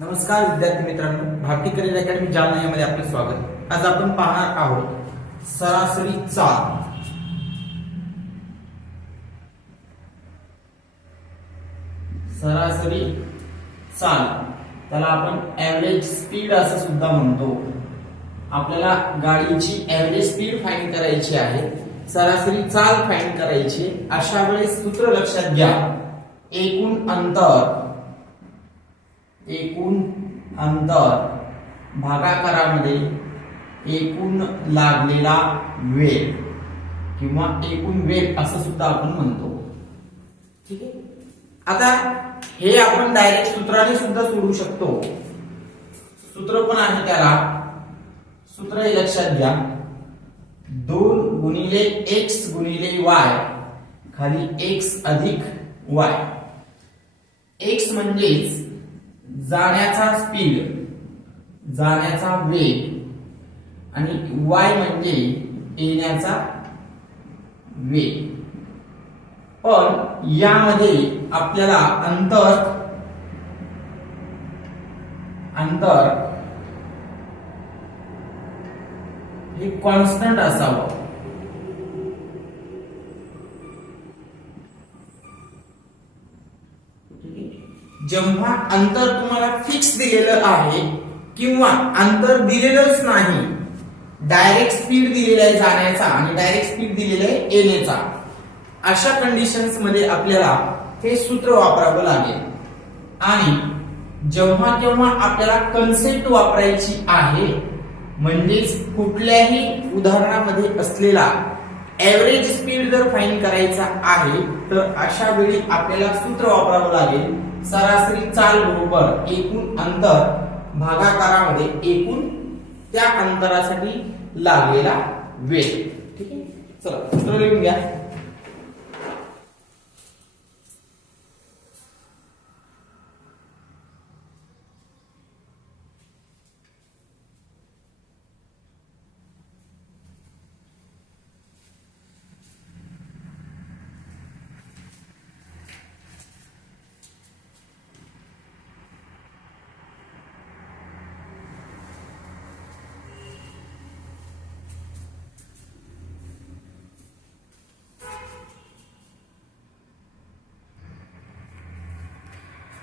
नमस्कार विद्यार्थी मित्रांनो. भारती करिअर अकॅडमी जालना यामध्ये आपले स्वागत. आज आपण पाहणार आहोत सरासरी चाल. सरासरी चाल. त्याला आपण ऍव्हरेज स्पीड असं सुद्धा म्हणतो. आपल्याला गाडीची ऍव्हरेज स्पीड फाईन करायची आहे. सरासरी चाल फाईन करायची. अशा वेळेस सूत्र लक्षात घ्या. एकूण अंतर एकूण अंतर भागाकारामध्ये एकूण लागलेला वेळ किंवा एकूण वेळ असं सुद्धा आपण म्हणतो. ठीक आहे? आता हे आपण डायरेक्ट सूत्राने सुद्धा सोडू शकतो. सूत्र पण आहे त्याला. सूत्र हे लक्षात घ्या. दोन गुणिले एक्स गुणिले वाय खाली एक्स अधिक वाय एक्स म्हणजेच जाण्याचा स्पीड जाण्याचा वेग आणि वाय म्हणजे येण्याचा वेग. पण यामध्ये आपल्याला अंतर अंतर हे कॉन्स्टंट असावं. जेव्हा अंतर तुम्हाला फिक्स दिलेलं आहे किंवा अंतर दिलेलंच नाही डायरेक्ट स्पीड दिलेला आहे जाण्याचा आणि डायरेक्ट स्पीड दिलेला आहे येण्याचा. अशा कंडिशन्समध्ये आपल्याला हे सूत्र वापरावं लागेल. आणि जेव्हा केव्हा आपल्याला कन्सेप्ट वापरायची आहे म्हणजेच कुठल्याही उदाहरणामध्ये असलेला ऍव्हरेज स्पीड जर फाईन करायचा आहे तर अशा वेळी आपल्याला सूत्र वापरावं लागेल सरासरी चाल बरोबर एकूण अंतर भागाकारामध्ये एकूण त्या अंतरासाठी लागलेला वेळ. ठीक आहे? चला सूत्र लिहून घ्या.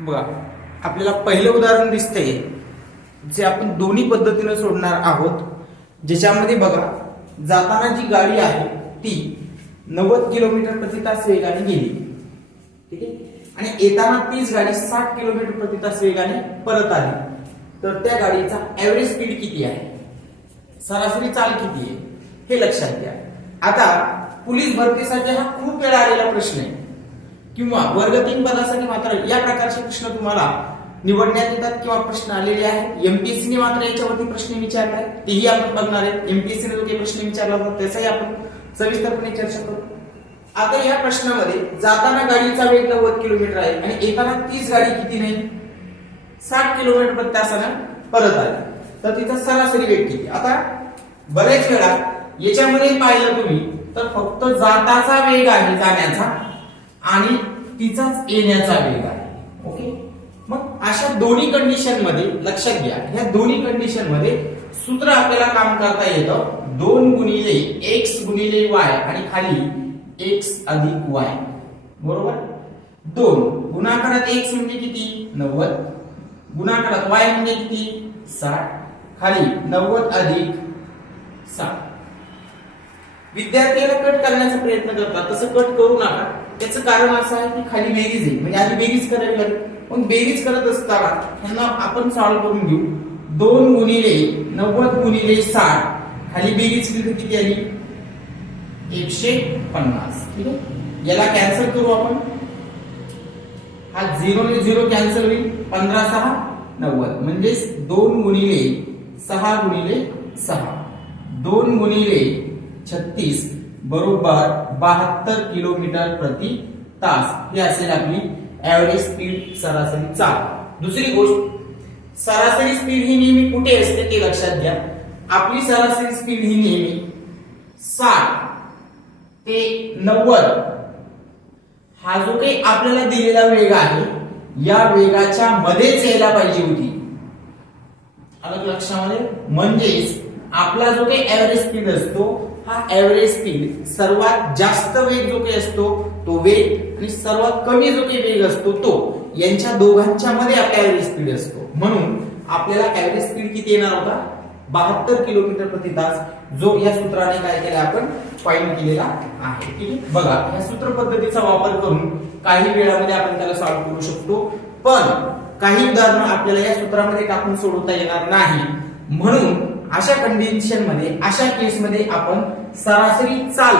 बघा आपल्याला पहिलं उदाहरण दिसतंय जे आपण दोन्ही पद्धतीने सोडणार आहोत. ज्याच्यामध्ये बघा जाताना जी गाडी आहे ती नव्वद किलोमीटर प्रति तास वेगाने गेली. ठीक आहे? आणि येताना तीच गाडी साठ किलोमीटर प्रति तास वेगाने परत आली. तर त्या गाडीचा ऍव्हरेज स्पीड किती आहे? सरासरी चाल किती आहे? हे लक्षात घ्या. आता पोलीस भरतीसाठी हा खूप वेळा आलेला प्रश्न आहे. किंवा वर्ग तीन पदासाठी मात्र या प्रकारचे प्रश्न तुम्हाला निवडण्यात येतात किंवा प्रश्न आलेले आहेत. एमपीएससीने मात्र याच्यावरती प्रश्न विचारलाय तेही आपण बघणार आहेत. एमपीएससीने जो काही प्रश्न विचारला होता त्याचाही आपण सविस्तरपणे चर्चा करू. आता या प्रश्नामध्ये जाताना गाडीचा वेग नव्वद किलोमीटर आहे आणि येताना तीच गाडी किती नाही? साठ किलोमीटर प्रति तासानं परत आली. तर तिचा सरासरी वेग किती? आता बरेच वेळा याच्यामध्ये पाहिलं तुम्ही तर फक्त जाताचा वेग आहे जाण्याचा. आणि तिचाच येण्याचा वेग आहे. ओके मग अशा दोन्ही कंडिशनमध्ये लक्षात घ्या. ह्या दोन्ही कंडिशनमध्ये सूत्र आपल्याला काम करता येतं. दोन गुणिले एक्स गुणिले वाय आणि खाली एक्स अधिक वाय बरोबर? दोन. गुणाकारात एक्स म्हणजे किती? नव्वद. गुणाकारात वाय म्हणजे किती? साठ. खाली नव्वद अधिक साठ. विद्यार्थ्याला कट करण्याचा प्रयत्न करतात. तसं कट करू नका. त्याचं कारण असं आहे की खाली बेरीज आहे. म्हणजे आधी बेरीज करावी लागेल. पण बेरीज करत असताना त्यांना आपण सॉल्व करून घेऊ. दोन गुणिले नव्वद गुणिले साठ. खाली बेरीज केली किती आली? एकशे पन्नास. ठीक आहे? याला कॅन्सल करू आपण. हा झिरो ने झिरो कॅन्सल होईल. पंधरा सहा नव्वद. म्हणजेच दोन गुणिले सहा गुणिले सहा. दोन गुणिले छत्तीस बरोबर बहात्तर किलोमीटर प्रति तास. हे असेल आपली ऍव्हरेज स्पीड सरासरी चाल दुसरी गोष्ट सरासरी स्पीड ही नेहमी कुठे असते ते लक्षात घ्या. आपली सरासरी स्पीड ही नेहमी साठ ते नव्वद. हा जो काही आपल्याला दिलेला वेग आहे या वेगाच्या मध्येच यायला पाहिजे होती. अलग लक्षामध्ये म्हणजेच आपला जो काही ऍव्हरेज स्पीड असतो हा ऍव्हरेज स्पीड सर्वात जास्त वेग जो काही असतो तो वेग आणि सर्वात कमी जो काही वेग असतो तो. यांच्या दोघांच्या मध्ये आपला ऍव्हरेज स्पीड असतो. म्हणून आपल्याला ऍव्हरेज स्पीड किती येणार होता? बहात्तर किलोमीटर प्रति तास जो या सूत्राने काय केला आपण? फाईन केलेला आहे. ठीक आहे? बघा या सूत्र पद्धतीचा वापर करून काही वेळामध्ये आपण त्याला सॉल्व्ह करू शकतो. पण काही उदाहरणं आपल्याला या सूत्रामध्ये टाकून सोडवता येणार नाही. म्हणून अशा कंडिशनमध्ये अशा केस मध्ये आपण सरासरी चाल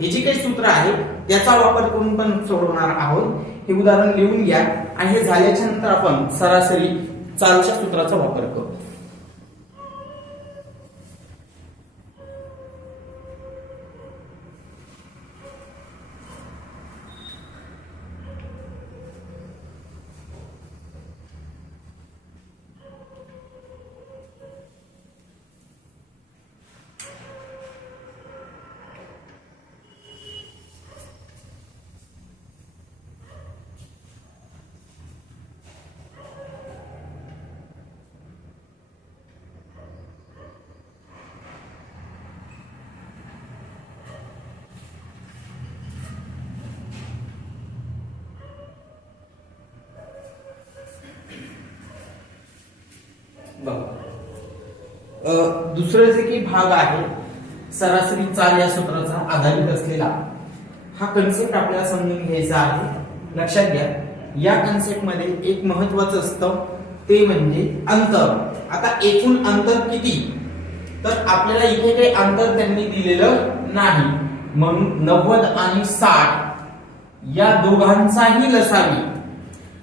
हे जे काही सूत्र आहे त्याचा वापर करून पण सोडवणार आहोत. हे उदाहरण लिहून घ्या. आणि हे झाल्याच्यानंतर आपण सरासरी चालच्या सूत्राचा वापर करू बघा अ, दुसरं जे काही भाग आहे सरासरी चाल या सूत्राचा आधारित असलेला हा कन्सेप्ट आपल्याला समजून घ्यायचा आहे. लक्षात घ्या या कन्सेप्टमध्ये एक महत्वाचं असतं ते म्हणजे अंतर. आता एकूण अंतर किती? तर आपल्याला इथे काही अंतर त्यांनी दिलेलं नाही. म्हणून नव्वद आणि साठ या दोघांचाही लसावी.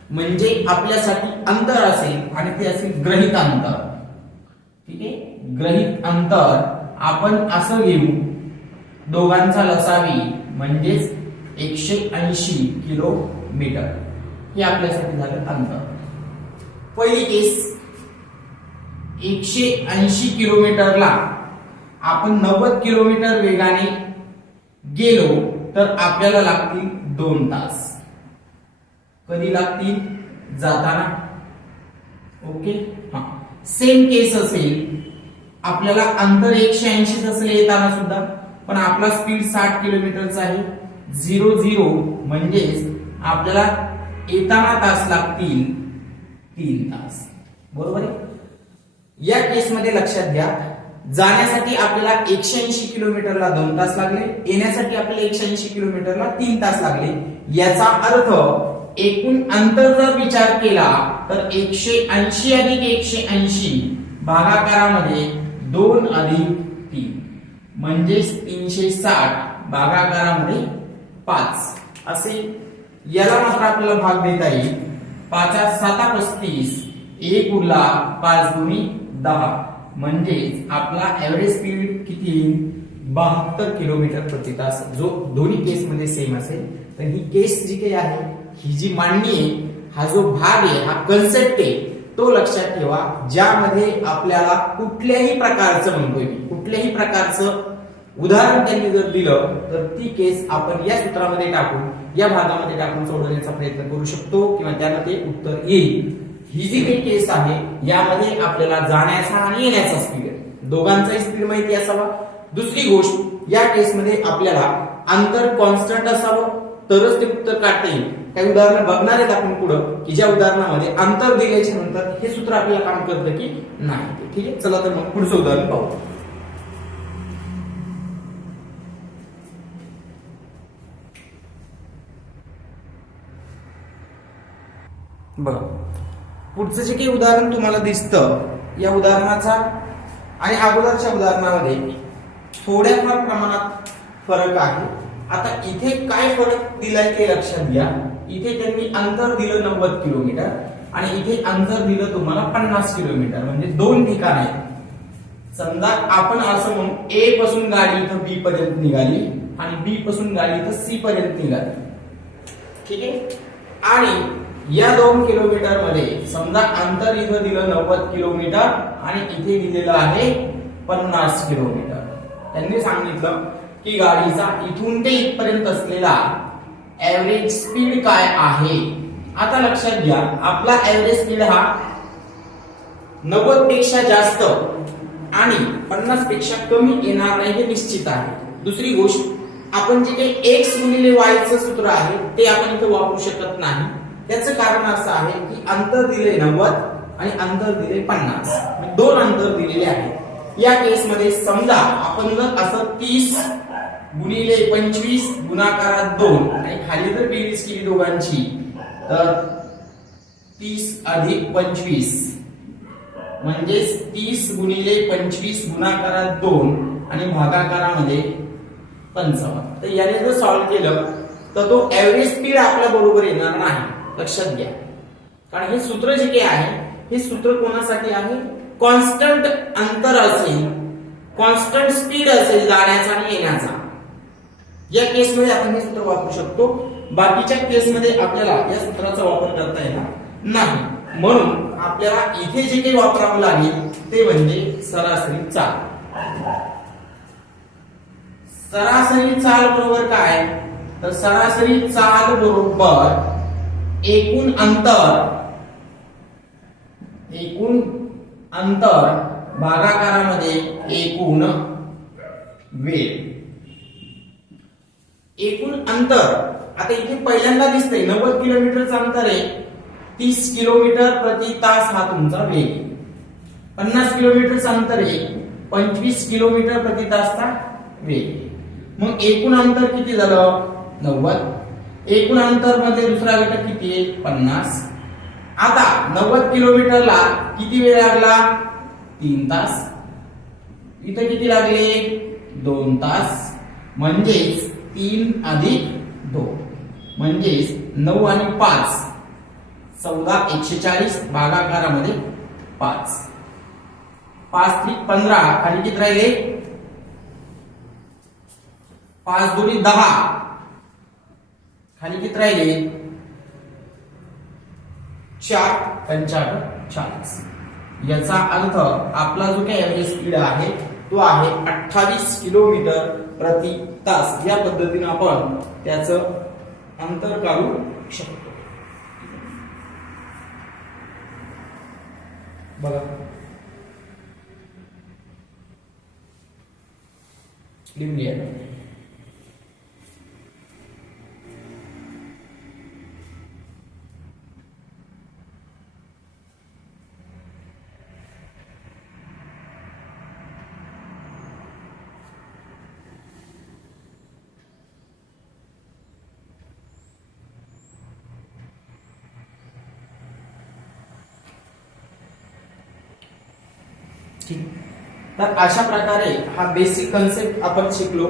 म्हणजे आपल्यासाठी अंतर असेल आणि ते असेल ग्रहित अंतर. ठीक आहे? ग्रहित अंतर आपण असं घेऊ. दोघांचा लसावी म्हणजेच एकशे ऐंशी किलोमीटर. हे आपल्यासाठी झालं अंतर. पहिली केस एकशे ऐंशी किलोमीटरला आपण नव्वद किलोमीटर वेगाने गेलो तर आपल्याला लागतील दोन तास. कधी लागतील? जाताना. ओके? हा. सेम केस असेल आपल्याला अंतर एकशे ऐंशी असेल येताना सुद्धा पण आपला स्पीड साठ किलोमीटरचा आहे. झिरो झिरो म्हणजेच आपल्याला येताना तास लागतील तीन तास. बरोबर आहे? या केसमध्ये लक्षात घ्या जाण्यासाठी आपल्याला एकशे ऐंशी किलोमीटरला दोन तास लागले येण्यासाठी आपल्याला एकशे ऐंशी किलोमीटरला तीन तास लागले. याचा अर्थ एकूण अंतर जर विचार केला तर एकशे ऐंशी अधिक एकशे ऐंशी भागाकारामध्ये दोन अधिक तीन. म्हणजेच तीनशे साठ भागाकारामध्ये पाच. असे याला मात्र आपल्याला भाग देता येईल. पाचा साता पस्तीस एक उरला पाच दोन्ही दहा. म्हणजेच आपला एव्हरेज स्पीड किती येईल? बहात्तर किलोमीटर प्रति तास. जो दोन्ही केस मध्ये सेम असेल तर ही केस जी काही आहे ही जी मांडणी आहे हा जो भाग आहे हा कन्सेप्ट आहे तो लक्षात ठेवा ज्यामध्ये आपल्याला कुठल्याही प्रकारचं म्हणतोय मी कुठल्याही प्रकारचं उदाहरण त्यांनी जर दिलं तर ती केस आपण या सूत्रामध्ये टाकून या भागामध्ये टाकून सोडवण्याचा प्रयत्न करू शकतो किंवा त्यानं ते उत्तर येईल. ही जी काही केस आहे यामध्ये आपल्याला जाण्याचा आणि येण्याचा स्पीड आहे. दोघांचाही स्पीड माहिती असावा. दुसरी गोष्ट या केसमध्ये आपल्याला अंतर कॉन्स्टंट असावं तरच ते उत्तर काढता येईल. काही उदाहरणं बघणार आहेत आपण पुढं की ज्या उदाहरणामध्ये अंतर दिल्याच्या नंतर हे सूत्र आपल्याला काम करतं की नाही ते. ठीक आहे? चला तर मग पुढचं उदाहरण पाहू. बघा पुढचं जे काही उदाहरण तुम्हाला दिसतं या उदाहरणाचा आणि अगोदरच्या उदाहरणामध्ये थोड्याफार प्रमाणात फरक आहे. आता इथे काय फरक दिलाय ते लक्षात घ्या. इथे त्यांनी अंतर दिलं नव्वद किलोमीटर आणि इथे अंतर दिलं तुम्हाला पन्नास किलोमीटर म्हणजे दोन ठिकाण आहेत. समजा आपण असं म्हणून ए पासून गाडी इथं बी पर्यंत निघाली आणि बी पासून गाडी इथं सी पर्यंत निघाली. ठीक आहे? आणि या दोन किलोमीटरमध्ये समजा अंतर इथं दिलं नव्वद किलोमीटर आणि इथे दिलेलं आहे पन्नास किलोमीटर. त्यांनी सांगितलं की गाडीचा इथून ते इथपर्यंत असलेला ऍव्हरेज स्पीड काय आहे? आता लक्षात घ्या आपला ऍव्हरेज स्पीड हा नव्वदपेक्षा जास्त आणि पन्नासपेक्षा कमी येणार नाही हे निश्चित आहे. दुसरी गोष्ट आपण जे काही एक्स गुणिले वायचं सूत्र आहे ते आपण इथे वापरू शकत नाही. त्याचं कारण असं आहे की अंतर दिले नव्वद आणि अंतर दिले पन्नास. दोन अंतर दिलेले आहे या केसमध्ये समजा आपण जर असं तीस गुणिले पंचवीस गुणाकारात दोन. आणि खाली जर बेरीज केली दोघांची तर तीस अधिक पंचवीस. म्हणजेच तीस गुणिले पंचवीस गुणाकारात दोन आणि भागाकारामध्ये पंचावन्न. तर याने जर सॉल्व्ह केलं तर तो ऍव्हरेज स्पीड आपल्या बरोबर येणार नाही. लक्षात घ्या. कारण हे सूत्र जे काही आहे हे सूत्र कोणासाठी आहे? कॉन्स्टंट अंतर असेल. कॉन्स्टंट स्पीड असेल जाण्याचा आणि येण्याचा. या केसमध्ये आपण हे सूत्र वापरू शकतो. बाकीच्या केसमध्ये आपल्याला या सूत्राचा वापर करता येणार नाही. म्हणून आपल्याला इथे जे काही वापरावं लागेल ते म्हणजे सरासरी चाल. सरासरी चाल बरोबर काय? तर सरासरी चाल बरोबर एकूण अंतर एकूण अंतर भागाकारामध्ये एकूण वेळ. एकूण अंतर आता इथे पहिल्यांदा दिसतंय नव्वद किलोमीटरचं अंतर आहे. तीस किलोमीटर प्रति तास हा तुमचा वेग आहे. पन्नास किलोमीटरचं अंतर आहे. पंचवीस किलोमीटर प्रति तासचा वेग आहे. मग एकूण अंतर किती झालं? नव्वद. एकूण अंतरमध्ये दुसरा घटक किती आहे? पन्नास. आता नव्वद किलोमीटरला किती वेळ लागला? तीन तास. इथं किती लागले? दोन तास. म्हणजेच तीन अधिक दोन म्हणजेच नऊ आणि पाच. चौदा एकशे चाळीस भागाकारामध्ये पाच. पाच त्रिक पंधरा खाली किती राहिले? पाच दोन्ही दहा. खाली किती राहिले? चार पंच्याण्णव चाळीस. याचा अर्थ आपला जो काही एव्हरेज स्पीड आहे तो आहे अठ्ठावीस किलोमीटर प्रति तास या पद्धतीने आपण त्याचं अंतर काढू शकतो. बघा. लिहून घ्या. ठीक तर अशा प्रकारे हा बेसिक कन्सेप्ट आपण शिकलो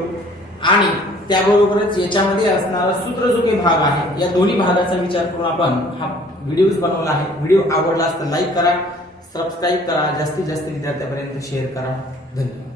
आणि त्याबरोबरच याच्यामध्ये असणारा सूत्र जो काही भाग आहे. या दोन्ही भागाचा विचार करून आपण हा व्हिडिओ बनवला आहे. व्हिडिओ आवडला असता लाईक करा सबस्क्राईब करा जास्तीत जास्त विद्यार्थ्यापर्यंत शेअर करा. धन्यवाद.